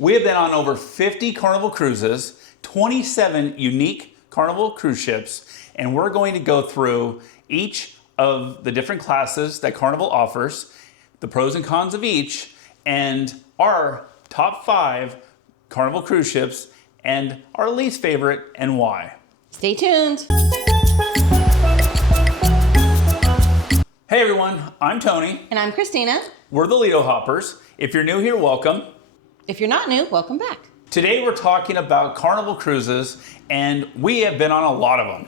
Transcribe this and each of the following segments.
We have been on over 50 Carnival cruises, 27 unique Carnival cruise ships, and we're going to go through each of the different classes that Carnival offers, the pros and cons of each, and our top 5 Carnival cruise ships and our least favorite and why. Stay tuned. Hey everyone, I'm Tony. And I'm Christina. We're the Lido Hoppers. If you're new here, welcome. If you're not new, welcome back. Today we're talking about Carnival cruises, and we have been on a lot of them.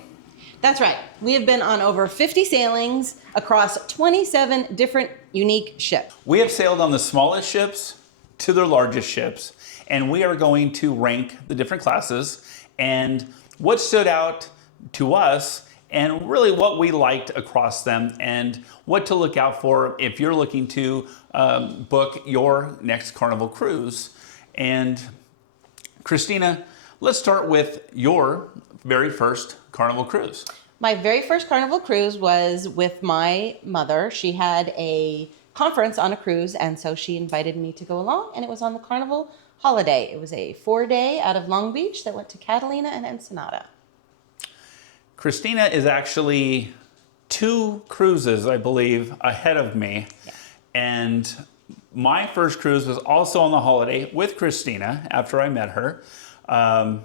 That's right. We have been on over 50 sailings across 27 different unique ships. We have sailed on the smallest ships to the largest ships, and we are going to rank the different classes and what stood out to us and really what we liked across them and what to look out for if you're looking to book your next Carnival cruise. And Christina, let's start with your very first Carnival cruise. My very first Carnival cruise was with my mother. She had a conference on a cruise, and so she invited me to go along, and it was on the Carnival holiday. It was a 4-day out of Long Beach that went to Catalina and Ensenada. Christina is actually 2 cruises, I believe, ahead of me. Yeah. And my first cruise was also on the holiday with Christina after I met her. I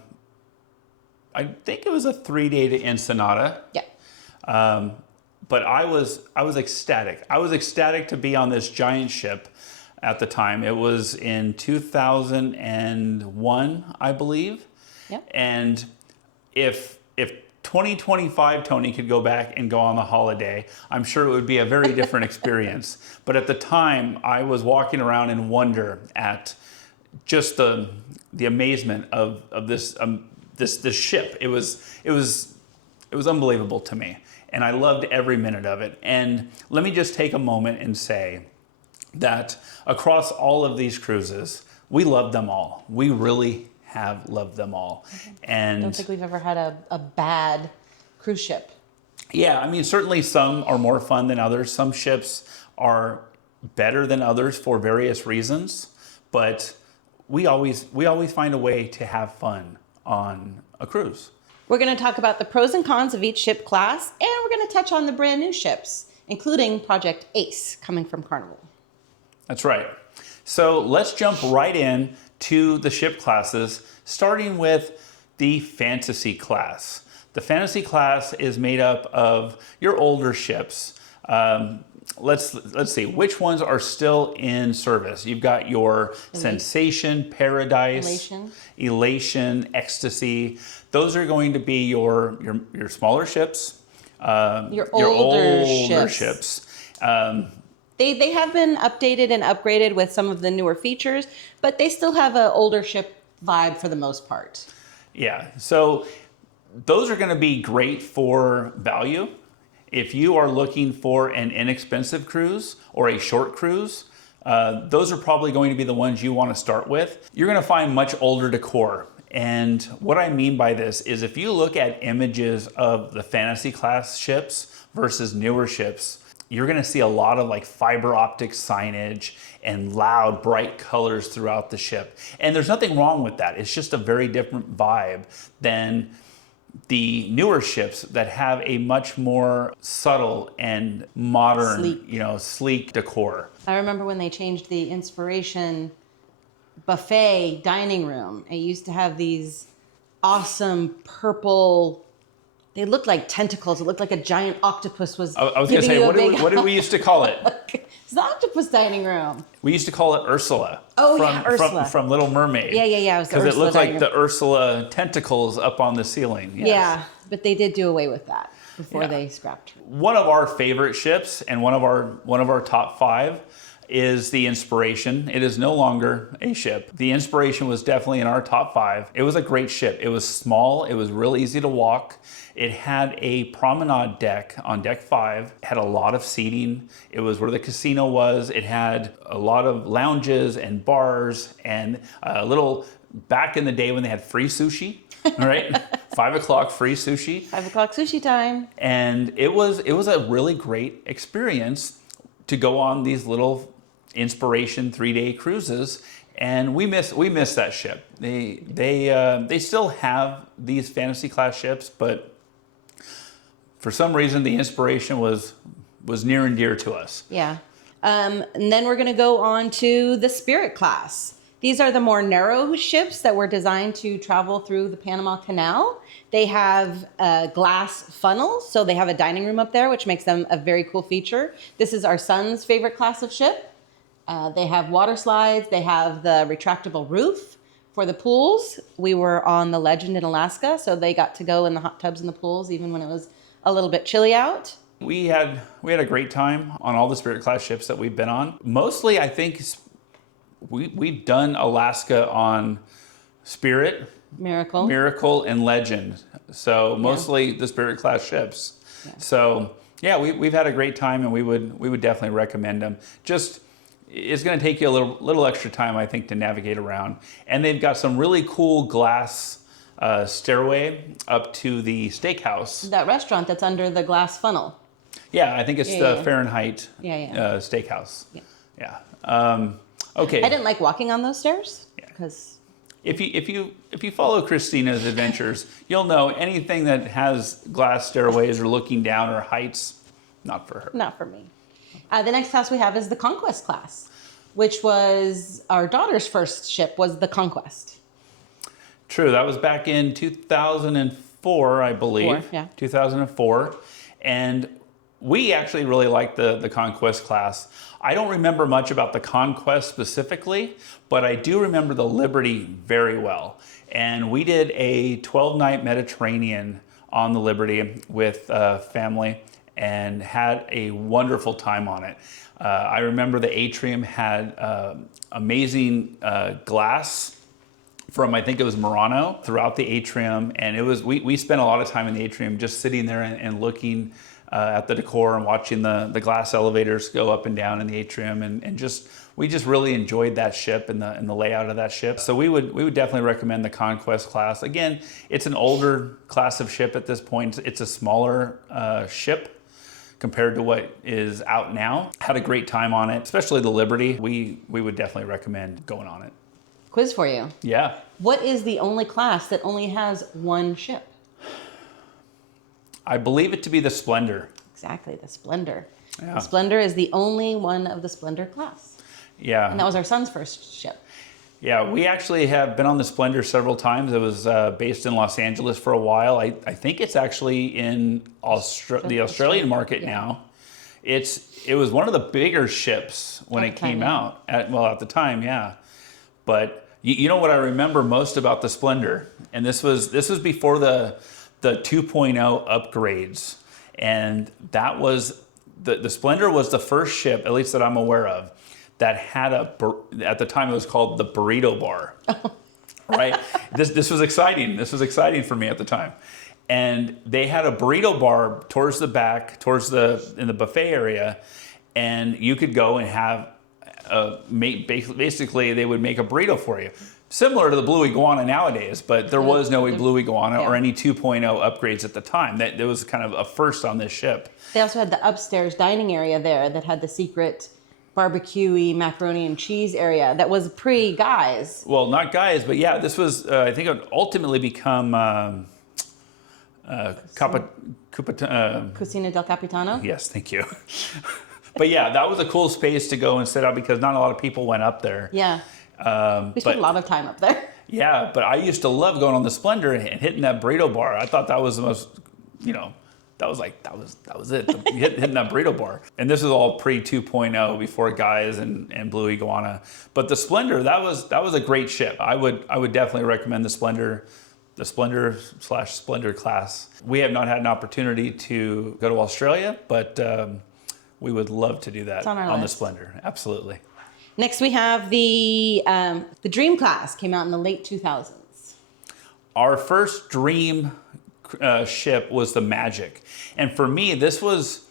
think it was a 3-day to Ensenada. Yeah. But I was ecstatic. I was ecstatic to be on this giant ship at the time. It was in 2001, I believe. Yeah. And if 2025 Tony could go back and go on the holiday, I'm sure it would be a very different experience. But at the time, I was walking around in wonder at just the amazement of this ship. It was unbelievable to me, and I loved every minute of it. And let me just take a moment and say that across all of these cruises, we loved them all. We really have loved them all. And I don't think we've ever had a bad cruise ship. Yeah, I mean, certainly some are more fun than others. Some ships are better than others for various reasons, but we always find a way to have fun on a cruise. We're going to talk about the pros and cons of each ship class, and we're going to touch on the brand new ships, including Project Ace coming from Carnival. That's right. So let's jump right in to the ship classes, starting with the Fantasy class. The Fantasy class is made up of your older ships. Let's see, which ones are still in service? You've got your Sensation, Paradise, Elation, Ecstasy. Those are going to be your smaller ships. Your older ships. They have been updated and upgraded with some of the newer features, but they still have an older ship vibe for the most part. Yeah, so those are going to be great for value. If you are looking for an inexpensive cruise or a short cruise, those are probably going to be the ones you want to start with. You're going to find much older decor. And what I mean by this is if you look at images of the Fantasy class ships versus newer ships, you're going to see a lot of like fiber optic signage and loud, bright colors throughout the ship. And there's nothing wrong with that. It's just a very different vibe than the newer ships that have a much more subtle and modern, sleek decor. I remember when they changed the Inspiration buffet dining room. It used to have these awesome purple. They looked like tentacles. It looked like a giant octopus was. I was going to say, what did we used to call it? It's the octopus dining room. We used to call it Ursula. Oh, yeah, Ursula. From Little Mermaid. Yeah. Because it looked like the Ursula tentacles up on the ceiling. Yes. Yeah, but they did do away with that before they scrapped her. One of our favorite ships and one of our top 5 is the Inspiration. It is no longer a ship. The Inspiration was definitely in our top 5. It was a great ship. It was small. It was real easy to walk. It had a promenade deck on deck 5. It had a lot of seating. It was where the casino was. It had a lot of lounges and bars and a little, back in the day when they had free sushi, all right? 5 o'clock free sushi. 5 o'clock sushi time. And it was a really great experience to go on these little Inspiration 3-day cruises. And we miss that ship. They still have these fantasy class ships, but for some reason the inspiration was near and dear to us. Yeah. And then we're going to go on to the Spirit class. These are the more narrow ships that were designed to travel through the Panama Canal. They have glass funnels, so they have a dining room up there, which makes them a very cool feature. This is our son's favorite class of ship. They have water slides. They have the retractable roof for the pools. We were on the Legend in Alaska, so they got to go in the hot tubs in the pools even when it was a little bit chilly out. We had a great time on all the Spirit class ships that we've been on. Mostly, I think we've done Alaska on Spirit, Miracle, and Legend. So mostly the Spirit class ships. Yeah. So yeah, we've had a great time, and we would definitely recommend them. Just it's going to take you a little extra time, I think, to navigate around. And they've got some really cool glass stairway up to the steakhouse. That restaurant that's under the glass funnel. Yeah, I think it's the Fahrenheit steakhouse. Yeah. Okay. I didn't like walking on those stairs because if you follow Christina's adventures, you'll know anything that has glass stairways or looking down or heights, not for her. Not for me. The next class we have is the Conquest class, which was our daughter's first ship was the Conquest. True, that was back in 2004, I believe. 2004, and we actually really liked the Conquest class. I don't remember much about the Conquest specifically, but I do remember the Liberty very well. And we did a 12-night Mediterranean on the Liberty with family and had a wonderful time on it. I remember the atrium had amazing glass from, I think it was Murano, throughout the atrium. And it was we spent a lot of time in the atrium just sitting there and looking at the decor and watching the glass elevators go up and down in the atrium, and we just really enjoyed that ship and the layout of that ship. So we would definitely recommend the Conquest class. Again, it's an older class of ship at this point. It's a smaller ship compared to what is out now. Had a great time on it, especially the Liberty. We would definitely recommend going on it. Quiz for you. Yeah. What is the only class that only has one ship? I believe it to be the Splendor. Exactly, the Splendor. Yeah. The Splendor is the only one of the Splendor class. Yeah. And that was our son's first ship. Yeah, we actually have been on the Splendor several times. It was based in Los Angeles for a while. I think it's actually in the Australian market now. It was one of the bigger ships when it came out. At the time, yeah. But you know what I remember most about the Splendor, and this was before the 2.0 upgrades, and that was the Splendor was the first ship, at least that I'm aware of, that had at the time it was called the burrito bar. Right? This was exciting. This was exciting for me at the time. And they had a burrito bar towards the back, in the buffet area, and you could go and have basically they would make a burrito for you. Similar to the Blue Iguana nowadays, but there was no Blue Iguana or any 2.0 upgrades at the time. That was kind of a first on this ship. They also had the upstairs dining area there that had the secret barbecue-y macaroni and cheese area that was pre-Guys. Well, not Guys, but yeah, this was, I think it would ultimately become Cucina del Capitano? Yes, thank you. But yeah, that was a cool space to go and sit out because not a lot of people went up there. Yeah. We spent a lot of time up there. Yeah, but I used to love going on the Splendor and hitting that burrito bar. I thought that was the most, that was it, hitting that burrito bar. And this is all pre 2.0, before Guys and Blue Iguana. But the Splendor, that was a great ship. I would definitely recommend the Splendor /Splendor class. We have not had an opportunity to go to Australia, but we would love to do that on the Splendor. Absolutely. Next, we have the Dream class. Came out in the late 2000s. Our first Dream ship was the Magic, and for me, this is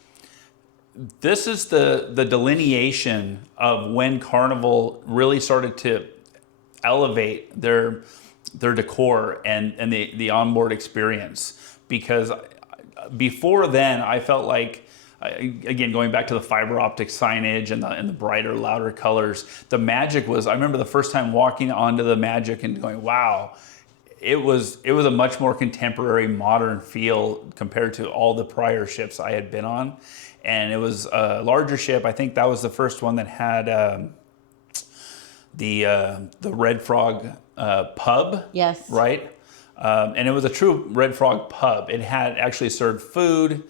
the delineation of when Carnival really started to elevate their decor and the onboard experience. Because before then, I felt like Again, going back to the fiber optic signage and the brighter, louder colors, the Magic was, I remember the first time walking onto the Magic and going, wow, it was a much more contemporary, modern feel compared to all the prior ships I had been on. And it was a larger ship. I think that was the first one that had the Red Frog pub. Yes. Right? And it was a true Red Frog pub. It had actually served food,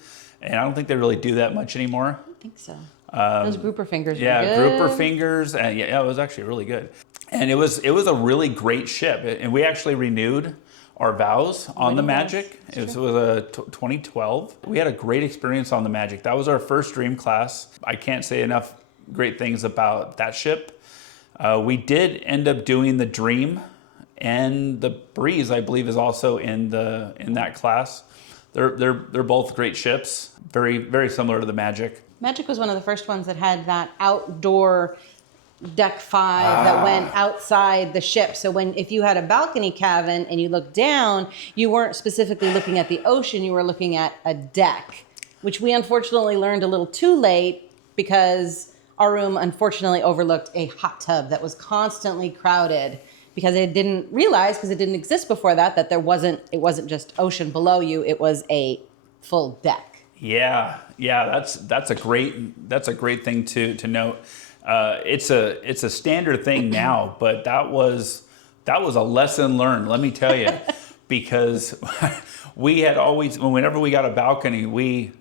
and I don't think they really do that much anymore. I don't think so. Those grouper fingers were good. Yeah, grouper fingers, and yeah, it was actually really good. And it was a really great ship, and we actually renewed our vows on the Magic. It was a 2012. We had a great experience on the Magic. That was our first Dream class. I can't say enough great things about that ship. We did end up doing the Dream, and the Breeze, I believe, is also in that class. They're both great ships, very very similar to the Magic. Magic was one of the first ones that had that outdoor deck 5 that went outside the ship. So if you had a balcony cabin and you looked down, you weren't specifically looking at the ocean, you were looking at a deck, which we unfortunately learned a little too late because our room unfortunately overlooked a hot tub that was constantly crowded because it didn't realize, because it didn't exist before that it wasn't just ocean below you, it was a full deck. Yeah, that's a great thing to note. It's a standard thing now, but that was a lesson learned, let me tell you, because we had always, whenever we got a balcony,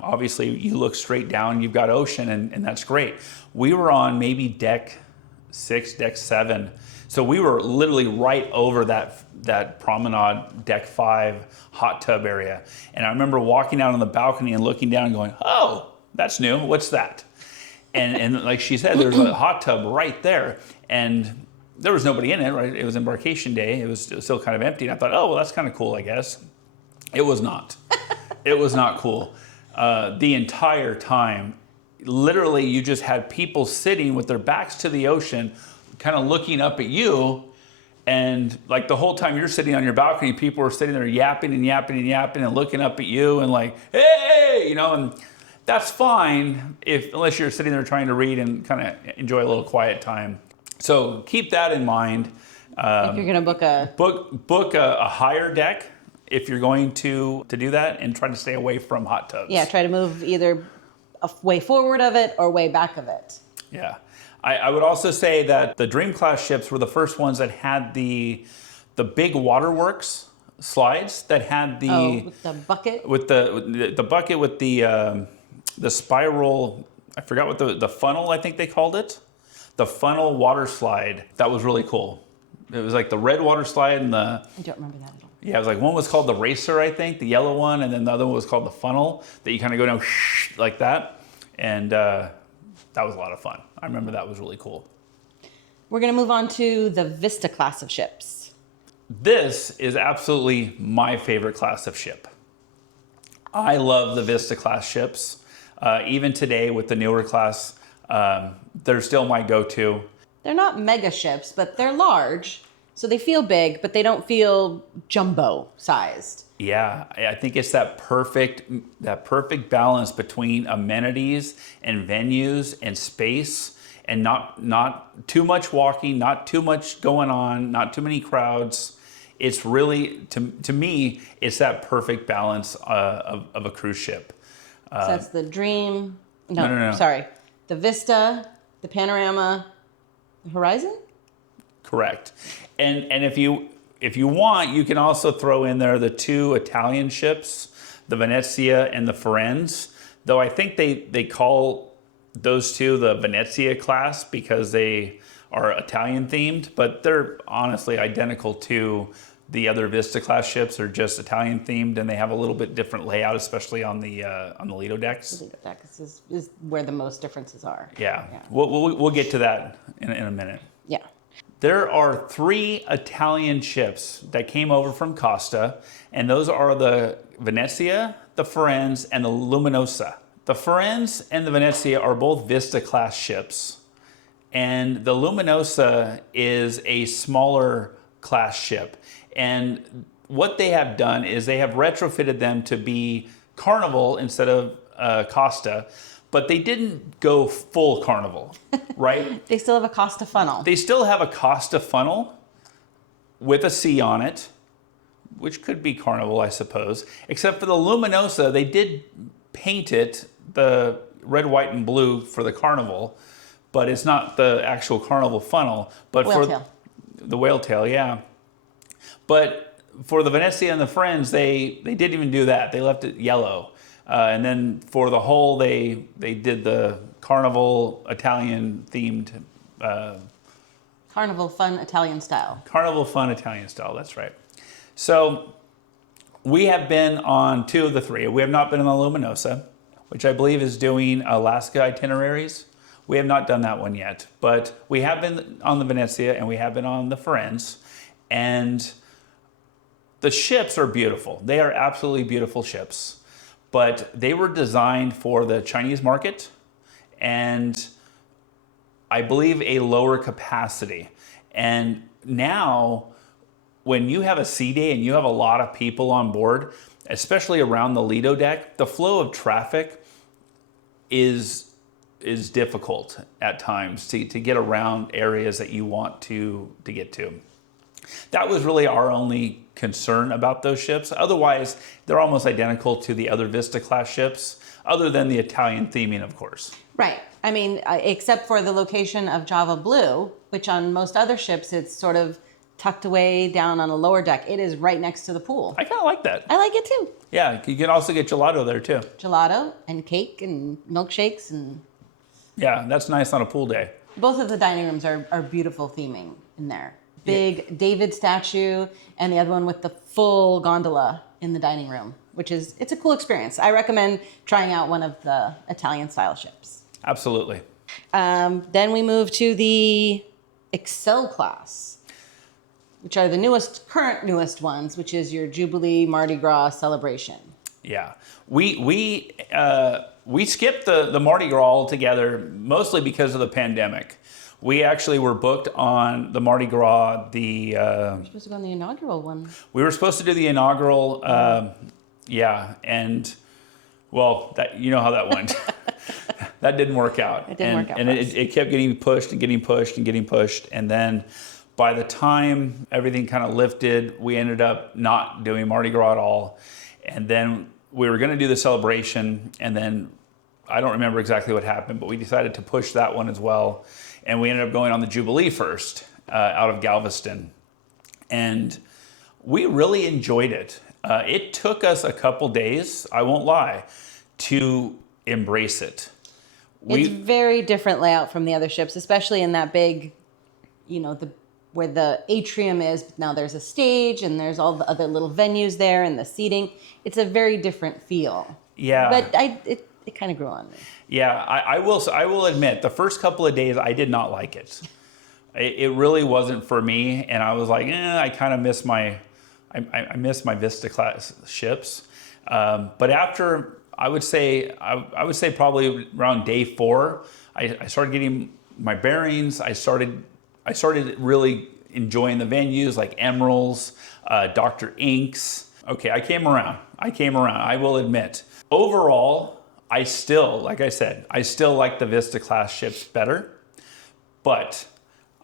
obviously you look straight down, you've got ocean, and that's great. We were on maybe deck 6, deck 7. So we were literally right over that promenade, deck 5 hot tub area. And I remember walking out on the balcony and looking down and going, oh, that's new, what's that? And like she said, there's a hot tub right there. And there was nobody in it, right? It was embarkation day. It was still kind of empty. And I thought, oh, well, that's kind of cool, I guess. It was not. It was not cool. The entire time, literally, you just had people sitting with their backs to the ocean, kind of looking up at you. And like the whole time you're sitting on your balcony, people were sitting there yapping and yapping and yapping and looking up at you and like, hey, and that's fine unless you're sitting there trying to read and kind of enjoy a little quiet time. So keep that in mind. If you're going to book a higher deck if you're going to do that, and try to stay away from hot tubs. Yeah, try to move either way forward of it or way back of it. Yeah. I would also say that the Dream class ships were the first ones that had the big waterworks slides that had with the bucket? With the bucket with the spiral, I forgot what the funnel, I think they called it. The funnel water slide. That was really cool. It was like the red water slide and I don't remember that at all. Yeah, it was like one was called the Racer, I think, the yellow one, and then the other one was called the funnel, that you kind of go down like that. And that was a lot of fun. I remember that was really cool. We're going to move on to the Vista class of ships. This is absolutely my favorite class of ship. I love the Vista class ships. Even today with the newer class, they're still my go-to. They're not mega ships, but they're large. So they feel big, but they don't feel jumbo sized. Yeah, I think it's that perfect balance between amenities and venues and space, and not too much walking, not too much going on, not too many crowds. It's really, to me, it's that perfect balance of a cruise ship. So that's the Dream. No. Sorry. The Vista, the Panorama, the Horizon? Correct. And if you want, you can also throw in there the 2 Italian ships, the Venezia and the Firenze. Though I think they call those 2 the Venezia class because they are Italian themed, but they're honestly identical to the other Vista class ships. They're just Italian themed, and they have a little bit different layout, especially on the Lido decks. The Lido decks is where the most differences are. Yeah. We'll get to that in a minute. Yeah. There are 3 Italian ships that came over from Costa, and those are the Venezia, the Firenze, and the Luminosa. The Firenze and the Venezia are both Vista class ships, and the Luminosa is a smaller class ship. And what they have done is they have retrofitted them to be Carnival instead of Costa, but they didn't go full Carnival, right? They still have a Costa funnel. They still have a Costa funnel with a C on it, which could be Carnival, I suppose. Except for the Luminosa, they did paint it the red, white, and blue for the Carnival, but it's not the actual Carnival funnel. But Whale tail. The whale tail, yeah. But for the Venezia and the Friends, they didn't even do that. They left it yellow. And then for the whole, they did the Carnival Italian themed. Carnival fun Italian style. Carnival fun Italian style, that's right. So we have been on 2 of the 3. We have not been on the Luminosa, which I believe is doing Alaska itineraries. We have not done that one yet, but we have been on the Venezia and we have been on the Firenze, and the ships are beautiful. They are absolutely beautiful ships, but they were designed for the Chinese market and I believe a lower capacity. And now when you have a sea day and you have a lot of people on board, especially around the Lido deck, the flow of traffic is difficult at times to get around areas that you want to get to. That was really our only concern about those ships. Otherwise, they're almost identical to the other Vista class ships, other than the Italian theming, of course. Right. I mean, except for the location of Java Blue, which on most other ships, it's sort of tucked away down on a lower deck. It is right next to the pool. I kind of like that. I like it too. Yeah, you can also get gelato there too. Gelato and cake and milkshakes, and Yeah, that's nice on a pool day. both of the dining rooms are beautiful theming in there. Big David statue, and the other one with the full gondola in the dining room, it's a cool experience. I recommend trying out one of the Italian style ships. Absolutely. Then we move to the Excel class, which are the current newest ones, which is your Jubilee Mardi Gras celebration. Yeah, we skipped the Mardi Gras altogether, mostly because of the pandemic. We actually were booked on the Mardi Gras. You're supposed to go on the inaugural one. We were supposed to do the inaugural, and well, that you know how that went. That didn't work out. It didn't work out. And it kept getting pushed and getting pushed and getting pushed, and then by the time everything kind of lifted, we ended up not doing Mardi Gras at all. And then we were going to do the celebration, and then I don't remember exactly what happened, but we decided to push that one as well. And we ended up going on the Jubilee first out of Galveston. And we really enjoyed it. It took us a couple days, I won't lie, to embrace it. It's very different layout from the other ships, especially in that big, where the atrium is. Now there's a stage and there's all the other little venues there and the seating. It's a very different feel. Yeah. But it kind of grew on me. Yeah, I will admit, the first couple of days I did not like it. It really wasn't for me, and I was like, I kind of miss I miss my Vista class ships. But after, I would say probably around day 4, I started getting my bearings. I started really enjoying the venues like Emerald's, Dr. Ink's. Okay, I came around. I will admit. Overall, I still like the Vista class ships better, but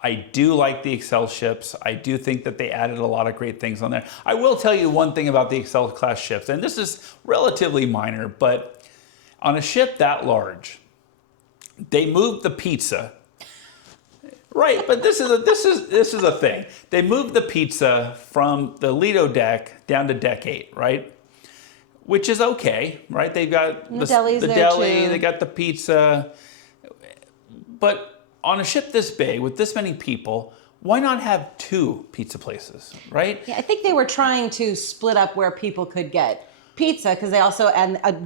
I do like the Excel ships. I do think that they added a lot of great things on there. I will tell you one thing about the Excel class ships, and this is relatively minor, but on a ship that large, they moved the pizza. Right, but this is a thing. They moved the pizza from the Lido deck down to deck 8, right? Which is okay, right? They've got the deli's the there deli, too. they got the pizza. But on a ship this big with this many people, why not have 2 pizza places, right? Yeah, I think they were trying to split up where people could get pizza because they also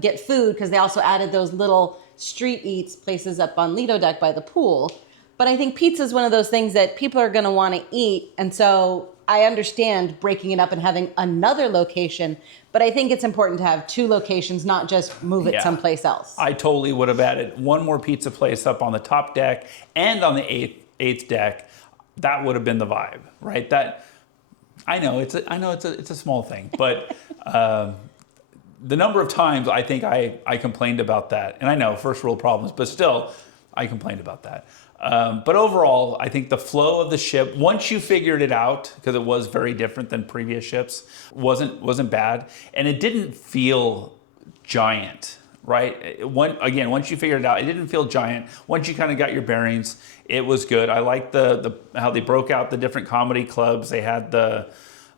get food because they also added those little street eats places up on Lido deck by the pool. But I think pizza is one of those things that people are going to want to eat, and so I understand breaking it up and having another location, but I think it's important to have 2 locations, not just move it someplace else. I totally would have added one more pizza place up on the top deck and on the eighth deck. That would have been the vibe, right? I know it's a small thing, but the number of times I think I complained about that, and I know first world problems, but still, I complained about that. But overall, I think the flow of the ship, once you figured it out, because it was very different than previous ships, wasn't bad, and it didn't feel giant, right? Once you figured it out, it didn't feel giant. Once you kind of got your bearings, it was good. I liked the how they broke out the different comedy clubs. They had the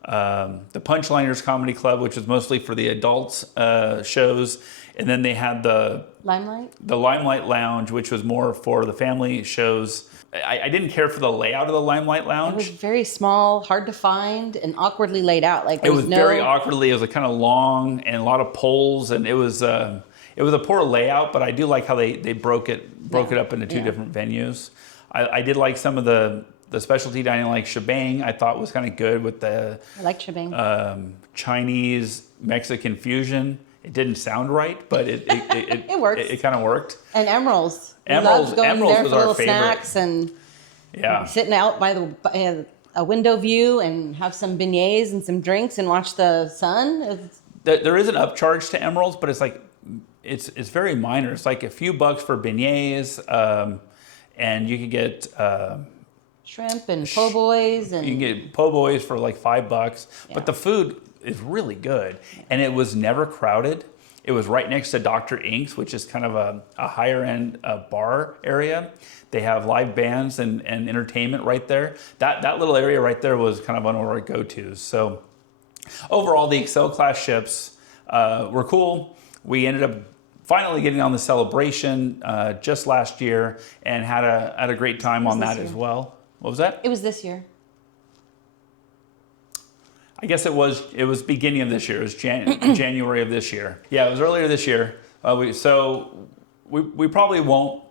Punchliners Comedy Club, which was mostly for the adults shows, and then they had the Limelight Lounge, which was more for the family shows. I didn't care for the layout of the Limelight Lounge. It was very small, hard to find, and awkwardly laid out. Like it was very awkwardly. It was kind of long and a lot of poles, and it was a poor layout. But I do like how they broke it up into two different venues. I did like some of the specialty dining, like Shebang. I thought was kind of good with the I like Shebang. Chinese Mexican fusion. It didn't sound right, but it works. It kind of worked. And Emerald's. Emerald's Going was there for our little favorite. Snacks and sitting out by a window view and have some beignets and some drinks and watch the sun. There is an upcharge to Emerald's, but it's like it's very minor. It's like a few bucks for beignets, and you can get shrimp and po' boys, and you can get po' boys for like $5. Yeah. But the food is really good, and it was never crowded. It was right next to Dr. Ink's, which is kind of a higher end bar area. They have live bands and entertainment right there. That little area right there was kind of one of our go-tos. So overall, the Excel class ships were cool. We ended up finally getting on the Celebration just last year and had a great time on that as well. What was that? It was this year. I guess it was beginning of this year. It was January of this year. Yeah, it was earlier this year. We probably won't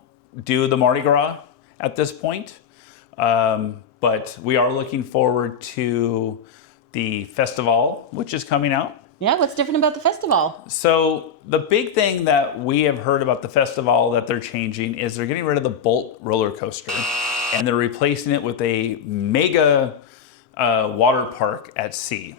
do the Mardi Gras at this point, but we are looking forward to the festival, which is coming out. Yeah, what's different about the festival? So the big thing that we have heard about the festival that they're changing is they're getting rid of the Bolt roller coaster, and they're replacing it with a mega water park at sea.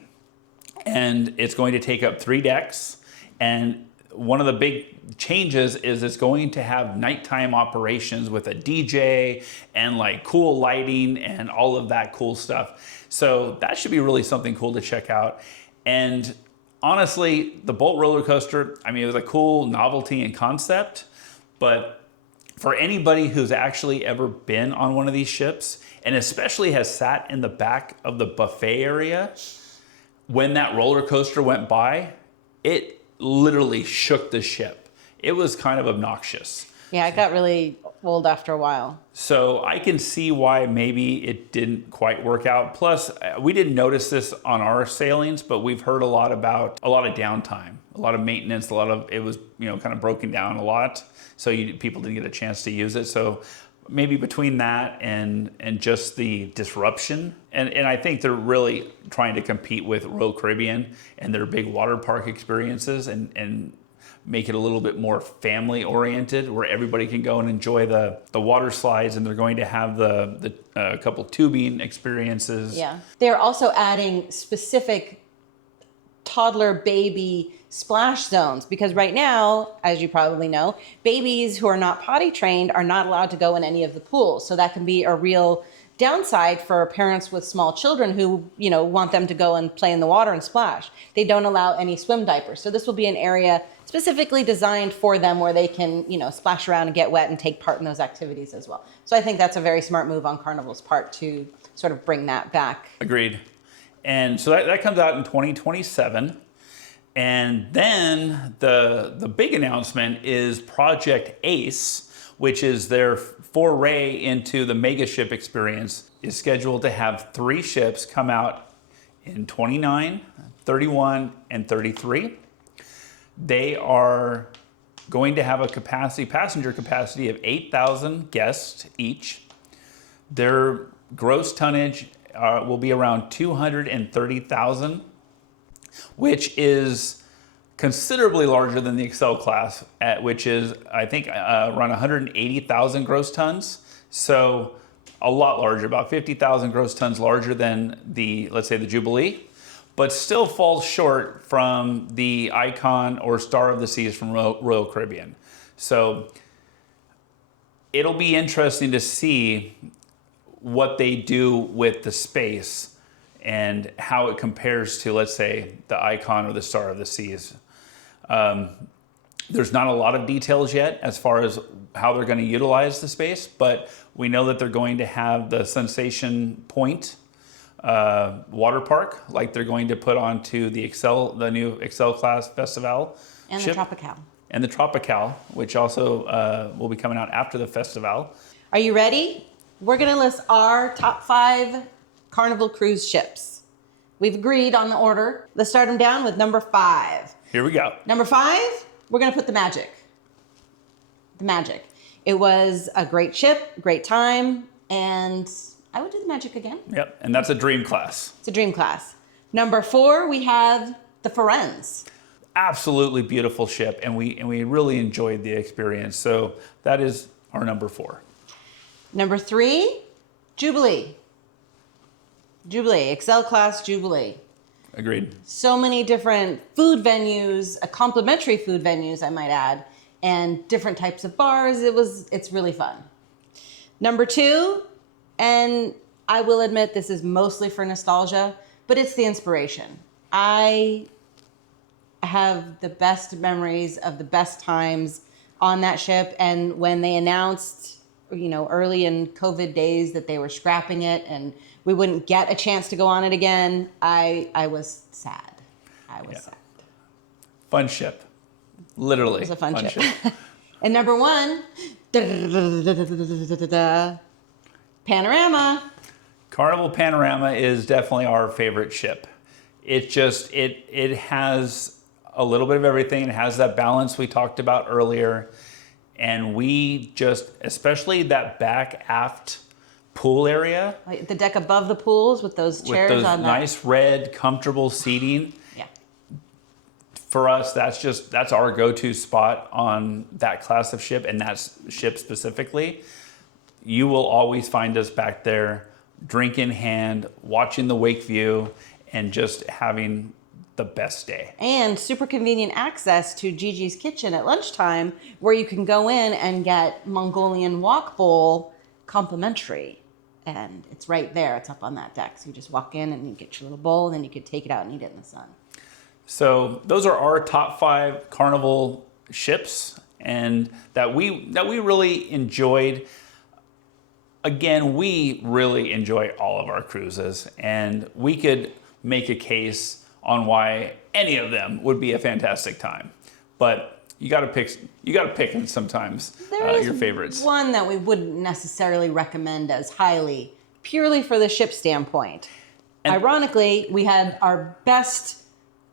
And it's going to take up 3 decks. And one of the big changes is it's going to have nighttime operations with a DJ and like cool lighting and all of that cool stuff. So that should be really something cool to check out. And honestly, the Bolt roller coaster, I mean, it was a cool novelty and concept, but for anybody who's actually ever been on one of these ships, and especially has sat in the back of the buffet area, when that roller coaster went by, it literally shook the ship. It was kind of obnoxious. Yeah, it got really old after a while. So I can see why maybe it didn't quite work out. Plus, we didn't notice this on our sailings, but we've heard a lot about a lot of downtime, a lot of maintenance, it was kind of broken down a lot. So people didn't get a chance to use it. So maybe between that and just the disruption, and I think they're really trying to compete with Royal Caribbean and their big water park experiences and make it a little bit more family oriented, where everybody can go and enjoy the water slides, and they're going to have the couple tubing experiences. Yeah, they're also adding specific toddler baby splash zones, because right now, as you probably know, babies who are not potty trained are not allowed to go in any of the pools. So that can be a real downside for parents with small children who, want them to go and play in the water and splash. They don't allow any swim diapers. So this will be an area specifically designed for them where they can, splash around and get wet and take part in those activities as well. So I think that's a very smart move on Carnival's part to sort of bring that back. Agreed. And so that comes out in 2027. And then the big announcement is Project Ace, which is their foray into the mega ship experience, is scheduled to have 3 ships come out in 29, 31, and 33. They are going to have a passenger capacity of 8,000 guests each. Their gross tonnage will be around 230,000, which is considerably larger than the Excel class, which is, I think, around 180,000 gross tons. So a lot larger, about 50,000 gross tons larger than let's say the Jubilee. but still falls short from the Icon or Star of the Seas from Royal Caribbean. So it'll be interesting to see what they do with the space and how it compares to, let's say, the Icon or the Star of the Seas. There's not a lot of details yet as far as how they're going to utilize the space, but we know that they're going to have the Sensation Point water park, like they're going to put onto the new Excel class Festival And ship, the Tropical. and the Tropical, which also will be coming out after the Festival. Are you ready? We're going to list our top 5 Carnival cruise ships. We've agreed on the order. Let's start them down with number 5. Here we go. Number 5, we're going to put the Magic. The Magic. It was a great ship, great time, and I would do the Magic again. Yep, and that's a dream class. It's a dream class. Number 4, we have the Firenze. Absolutely beautiful ship, and we really enjoyed the experience. So that is our number 4. Number 3, Jubilee. Jubilee, Excel class Jubilee. Agreed. So many different food venues, complimentary food venues, I might add, and different types of bars. It's really fun. Number 2, and I will admit this is mostly for nostalgia, but it's the Inspiration. I have the best memories of the best times on that ship, and when they announced, early in COVID days that they were scrapping it and we wouldn't get a chance to go on it again, I was sad. I was sad. Fun ship. Literally. It was a fun ship. And number 1, Panorama. Carnival Panorama is definitely our favorite ship. It has a little bit of everything. It has that balance we talked about earlier. And we just, especially that back aft pool area. Like the deck above the pools with those chairs with those on nice red, comfortable seating. Yeah. For us, that's our go-to spot on that class of ship, and that ship specifically. You will always find us back there, drink in hand, watching the wake view, and just having the best day. And super convenient access to Gigi's Kitchen at lunchtime, where you can go in and get Mongolian wok bowl complimentary. And it's right there. It's up on that deck. So you just walk in and you get your little bowl, and then you could take it out and eat it in the sun. So those are our top 5 Carnival ships, and that we really enjoyed. Again, we really enjoy all of our cruises, and we could make a case on why any of them would be a fantastic time. But you got to pick sometimes your favorites. One that we wouldn't necessarily recommend as highly, purely for the ship standpoint. And ironically, we had our best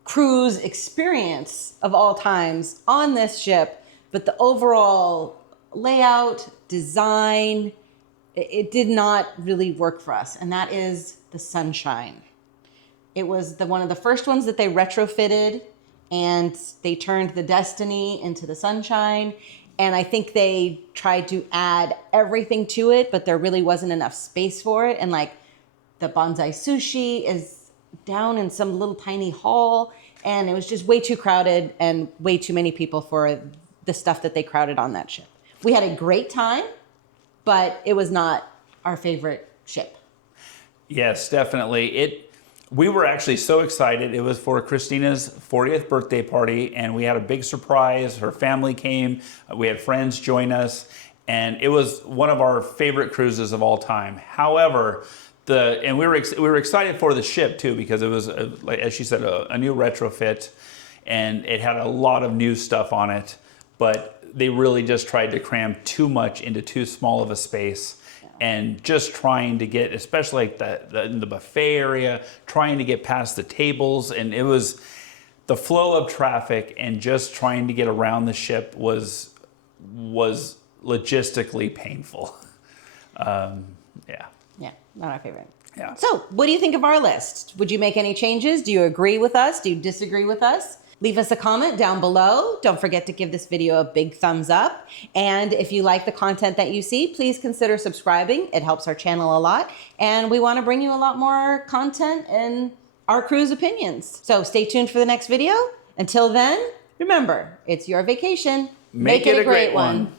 cruise experience of all times on this ship, but the overall layout, design, it did not really work for us, and that is the Sunshine. It was one of the first ones that they retrofitted, and they turned the Destiny into the Sunshine. And I think they tried to add everything to it, but there really wasn't enough space for it. And like the bonsai sushi is down in some little tiny hall, and it was just way too crowded and way too many people for the stuff that they crowded on that ship. We had a great time, but it was not our favorite ship. Yes, definitely. We were actually so excited. It was for Christina's 40th birthday party, and we had a big surprise. Her family came. We had friends join us, and it was one of our favorite cruises of all time. However, we were excited for the ship too, because it was, like as she said, a new retrofit, and it had a lot of new stuff on it. But they really just tried to cram too much into too small of a space. And just trying to get, especially like the buffet area, trying to get past the tables. And it was the flow of traffic, and just trying to get around the ship was logistically painful. Yeah, not our favorite. Yeah. So what do you think of our list? Would you make any changes? Do you agree with us? Do you disagree with us? Leave us a comment down below. Don't forget to give this video a big thumbs up. And if you like the content that you see, please consider subscribing. It helps our channel a lot. And we want to bring you a lot more content in our cruise opinions. So stay tuned for the next video. Until then, remember, it's your vacation. Make it a great one.